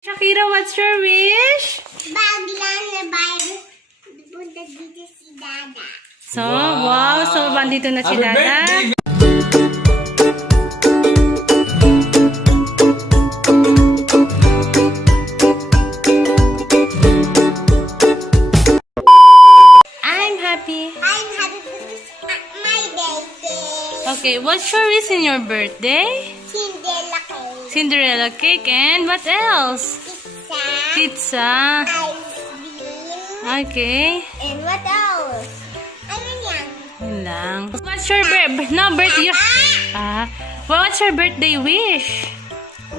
Shakira, what's your wish? Baglang na virus. Punta dito si Dada. So, wow. So, bandito na si Happy Dada. birthday! I'm happy. I'm happy because my birthday. Okay, what's your wish in your birthday? Cinderella cake. Cinderella cake and what else? Pizza. Pizza. Ice cream. Okay. And what else? Ano yan? Yun lang. What's your birthday? What's your birthday wish?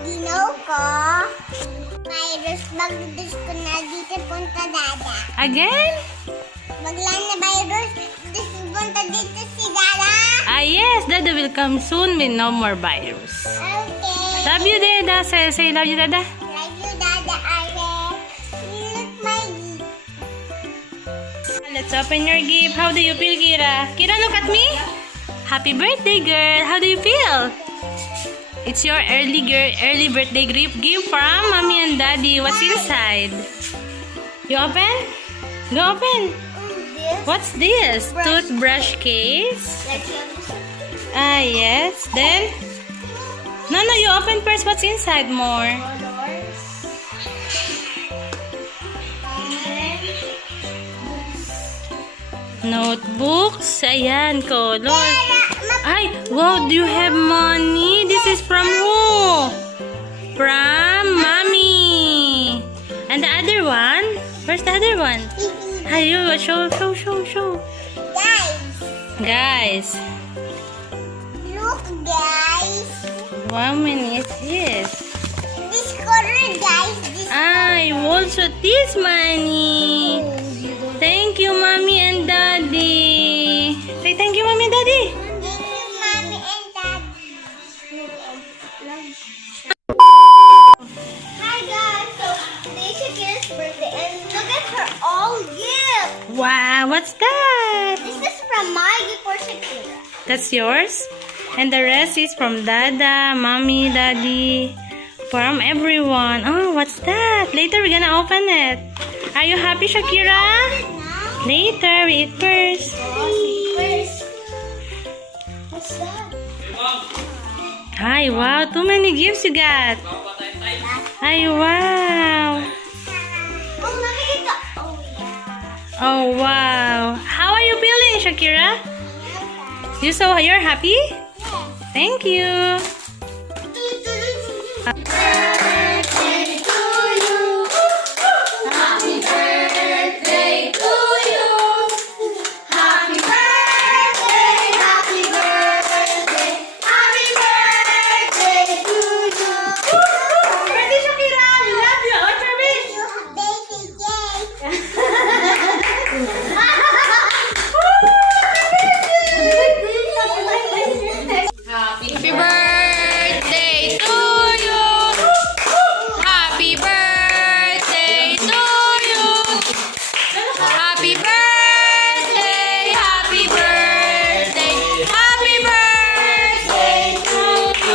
Ginaw ko. Virus. Magdudus ko na dito punta Dada. Again? Baglang na virus. Punta dito si Dada. Yes, Dada will come soon with no more virus. Okay. Love you, Dada. Say love you, Dada. Love you, Dada. Look my gift. Let's open your gift. How do you feel, Kira? Kira, look at me. Happy birthday, girl. How do you feel? It's your early birthday gift from Mommy and Daddy. What's inside? You open? Go open. What's this? Toothbrush case? Yes. Then? No, you open first. What's inside more? Notebooks. Ayan, color. Ay, wow, do you have money? This is from who? From Mommy. And the other one? Where's the other one? Ayo, show. Guys. Look, guys. How many is this? This color, guys. This I also this money. Thank you, Mommy and Daddy. Say thank you, Mommy and Daddy. Thank you, Mommy and Daddy. Hi, guys. So, today's Shakira's birthday, and look at her all gift. Wow, what's that? This is from my gift for Shakira. That's yours? And the rest is from Dada, Mommy, Daddy, from everyone. Oh, what's that? Later we're gonna open it. Are you happy, Shakira? Later, we eat first. What's that? Hi, wow, too many gifts you got. Hi, wow. Oh, nakikita. Oh, yeah. Oh, wow. How are you feeling, Shakira? You're happy? Thank you. Birthday to you. Happy birthday to you. Happy birthday, happy birthday, happy birthday to you. Birthday, Shakira. We love you. What's your wish? Happy birthday to you. Happy birthday to you. Happy birthday, happy birthday, happy birthday to you.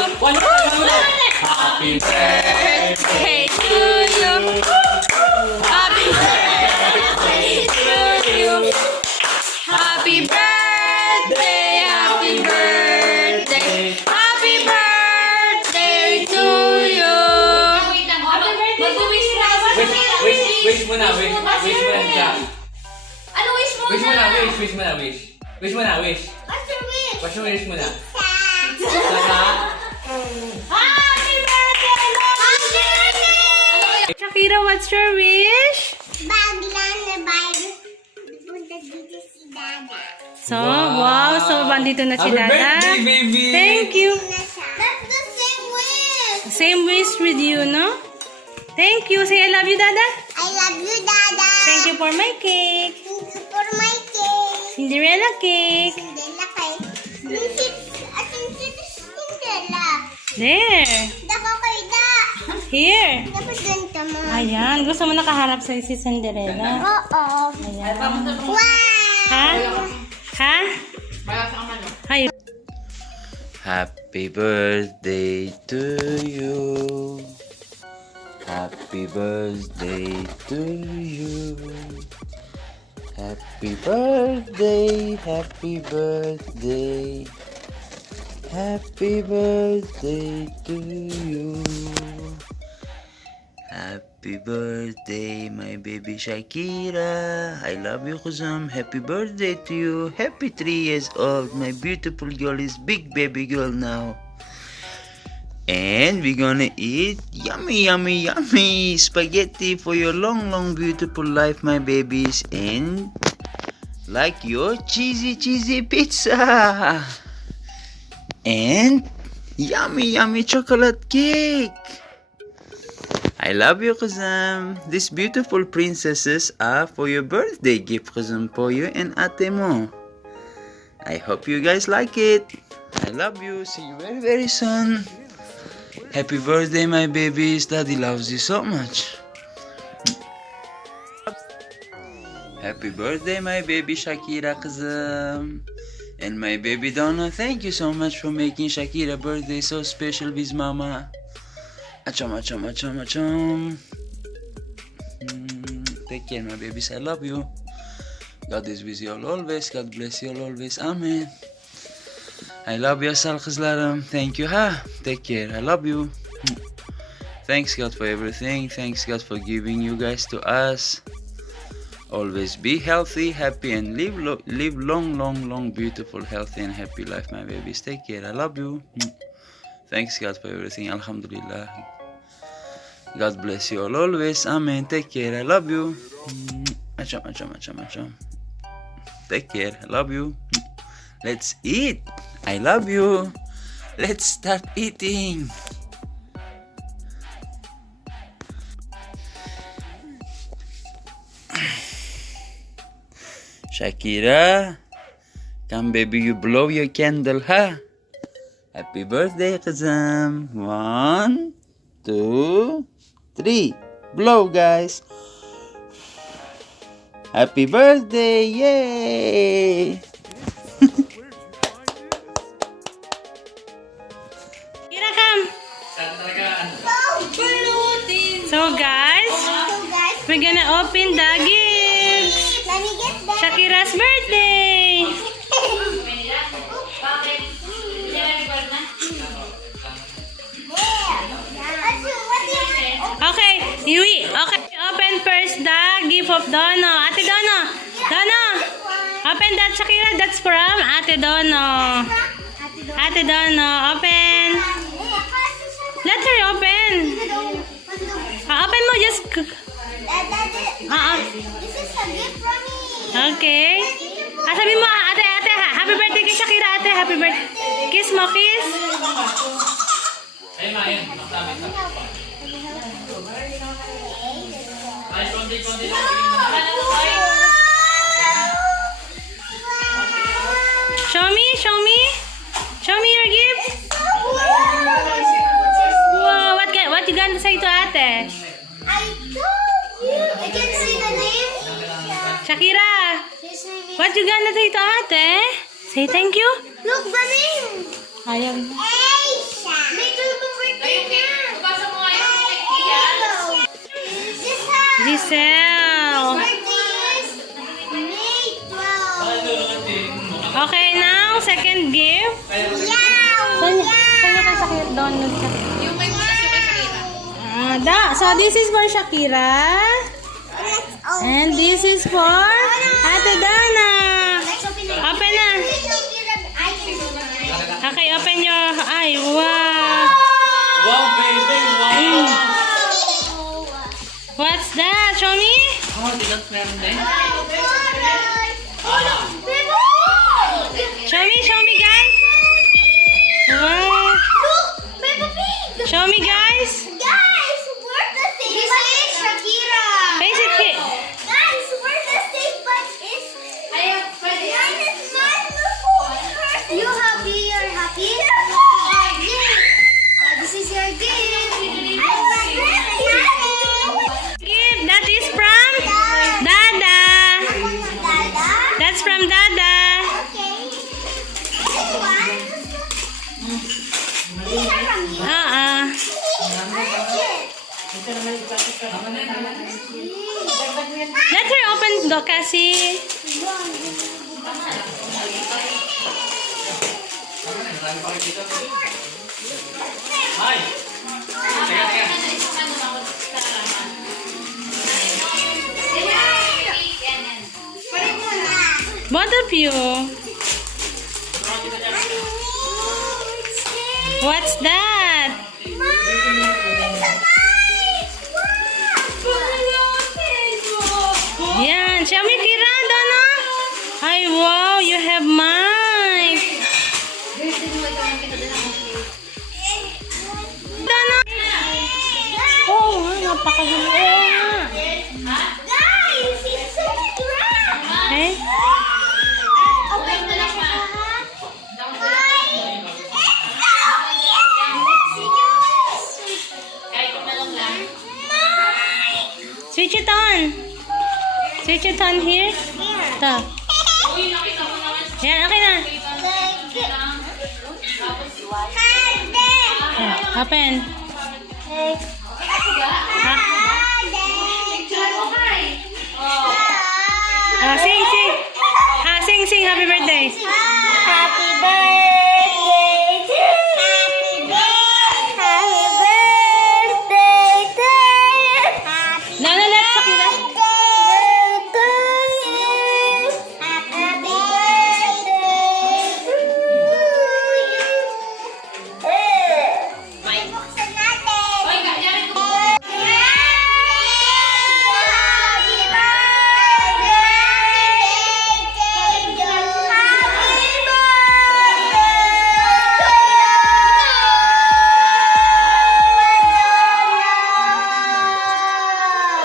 Happy birthday! Birthday to you. Happy birthday to you. Happy birthday, happy birthday, happy birthday to you. Wish mo na siya. Ano wish mo Wish mo na? na. Wish mo na. What's your wish? What's your wish mo na? Pizza. Saka? Happy birthday, Mom! Shakira, what's your wish? Baglang na virus. Punta dito si Dada. So, wow. So, bandito na si Happy Dada. birthday, baby! Thank you. That's the same wish. Same wish with you, no? Thank you. Say I love you, Dada. I love you, Dada. Thank you for my cake. Thank you for my cake. Cinderella cake. Cinderella cake. Cinderella. There. Dako kay Da. Here. Dapat ganito mo. Ayan. Gusto mo nakaharap sa si Cinderella? Oo. Ayan. Wow. Ha? Ha? Ay. Happy birthday to you. Happy birthday to you. Happy birthday, happy birthday. Happy birthday to you. Happy birthday, my baby Shakira. I love you, Kuzum. Happy birthday to you. Happy 3 years old. My beautiful girl is big baby girl now. And we're gonna eat yummy, yummy, yummy spaghetti for your long, long, beautiful life, my babies. And like your cheesy, cheesy pizza. And yummy, yummy chocolate cake. I love you, Kuzam. These beautiful princesses are for your birthday gift, Kuzam, for you and Ate Mo. I hope you guys like it. I love you. See you very, very soon. Happy birthday, my babies. Daddy loves you so much. Happy birthday, my baby Shakira, Kuzam. And my baby Donna, thank you so much for making Shakira birthday so special with Mama. Acham, acham, acham, acham. Take care, my babies. I love you. God is with you all always. God bless you all always. Amen. I love you, Sal Khizlaram. Thank you, ha. Take care. I love you. Thanks, God, for everything. Thanks, God, for giving you guys to us. Always be healthy, happy, and live long, long, long, beautiful, healthy, and happy life, my babies. Take care. I love you. Thanks, God, for everything. Alhamdulillah. God bless you all always. Amen. Take care. I love you. Acham, acham, acham, acham. Take care. I love you. Let's eat. I love you. Let's start eating. Shakira, come baby, you blow your candle, huh? Happy birthday, Kazam. 1, 2, 3. Blow, guys. Happy birthday, yay! Kira, come. So guys, we're gonna open the gifts. Let me get that. Shakira's birthday. Okay, Yui. Okay, open first the gift of Dono. Ate Dono. Dono. Open that, Shakira. That's from Ate Dono. Ate Dono, open. Let her open. Open mo, just... This is a gift from me. Okay. Sabi mo, ate, happy birthday kay Shakira, ate. Happy birthday. Kiss mo, kiss. Ayun, ayun. Makamit. Ay, konti lang. Show me, show me. Show me your gift. Wow, what you gonna say to ate? I told you. I can see the name. Shakira, what you gonna say to ate? Say thank you. Look the name. Ayaw. Aisha. May tulong birthday niya. Pasa mo nga yung tekniya. Giselle. Birthday is May 12. Okay, now, second gift. Yeah. Saan ka sakit doon? Yung may butas yung kay Shakira. So this is for Shakira. And this is for Ate Dana. Open na. Okay, open your... Ay, wow. Wow, baby, wow. What's that? Show me. Oh, tigas meron din. Show me, guys. Wow. Show me, guys. Guys, we're the same. This is Shakira. Face it here. Guys, we're the same, but it's mine is mine before. You happy? You're happy? This is your gift. Gift that is from Dada. That's from Dada. These are from you. Let her open, go, Cassie. Hi! Teka, teka. Both of you. What's that? Yan. Show me, Kira, Donna. Ay, wow. You have mic. Donna. Oh, napakaganda. Guys, it's so dry. Okay. Switch it on. Switch it on here. Ito. Yan, okay na. Yeah, open. Sing, sing. Sing, sing. Happy birthday. Happy birthday to you. Happy birthday to you. No, no, let's Shakira.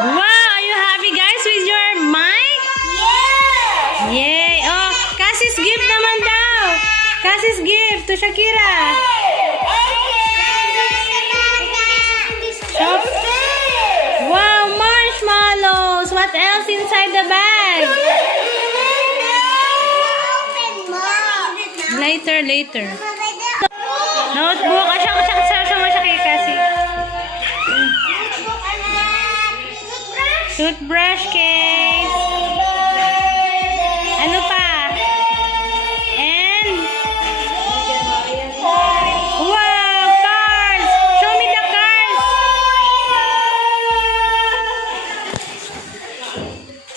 Wow, are you happy guys with your mic? Yay! Oh, Cassie's gift naman daw. Cassie's gift to Shakira. Wow, marshmallows. What else inside the bag? Later, later. Notebook. Siya mo siya kay Cassie. Toothbrush case. Ano pa? And wow, cards. Show me the cards.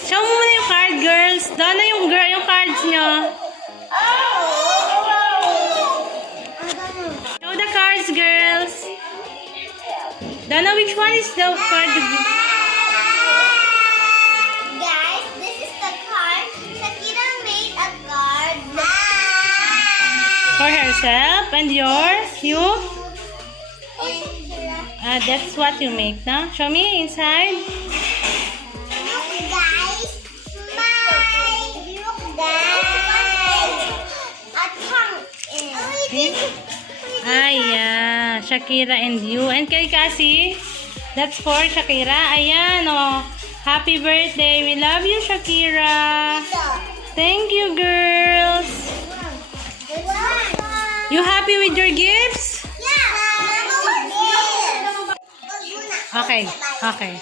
Show mo muna yung card, girls. Doon na yung cards nyo. Show the cards, girls. Donna, which one is the card? Guys, this is the card. Shakira made a card. For herself and yours, you? And That's what you make, no? Show me inside. look, guys. Look, guys. A tongue. Yeah. Shakira and you. And kay Cassie, that's for Shakira. Ayan, oh. Happy birthday. We love you, Shakira. Thank you, girls. You happy with your gifts? Okay. Okay.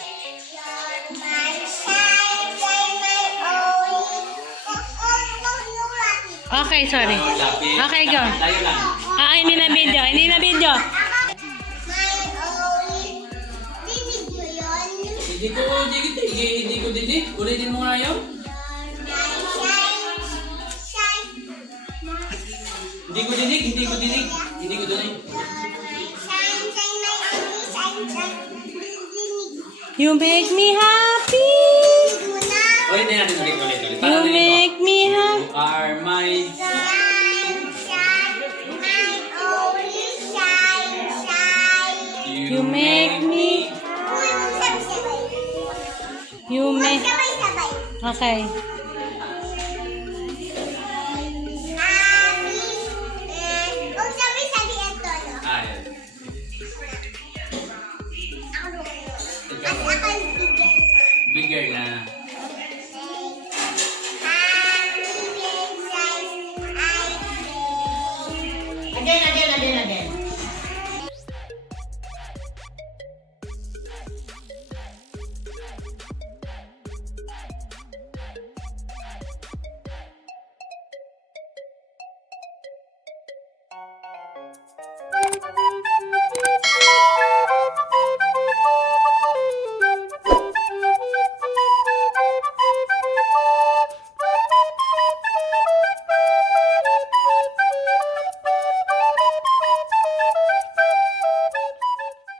Okay, sorry. Okay, go. Tayo lang. Hindi na video. Hindi na video. Hindi ko dinig. Ulitin mo nga yun. Hindi ko dinig. Hindi ko dinig. You make me happy. Ulitin natin ulit. You make me happy. You are my... You make me. You make. Okay. Ah, yan. Bigger na. How do you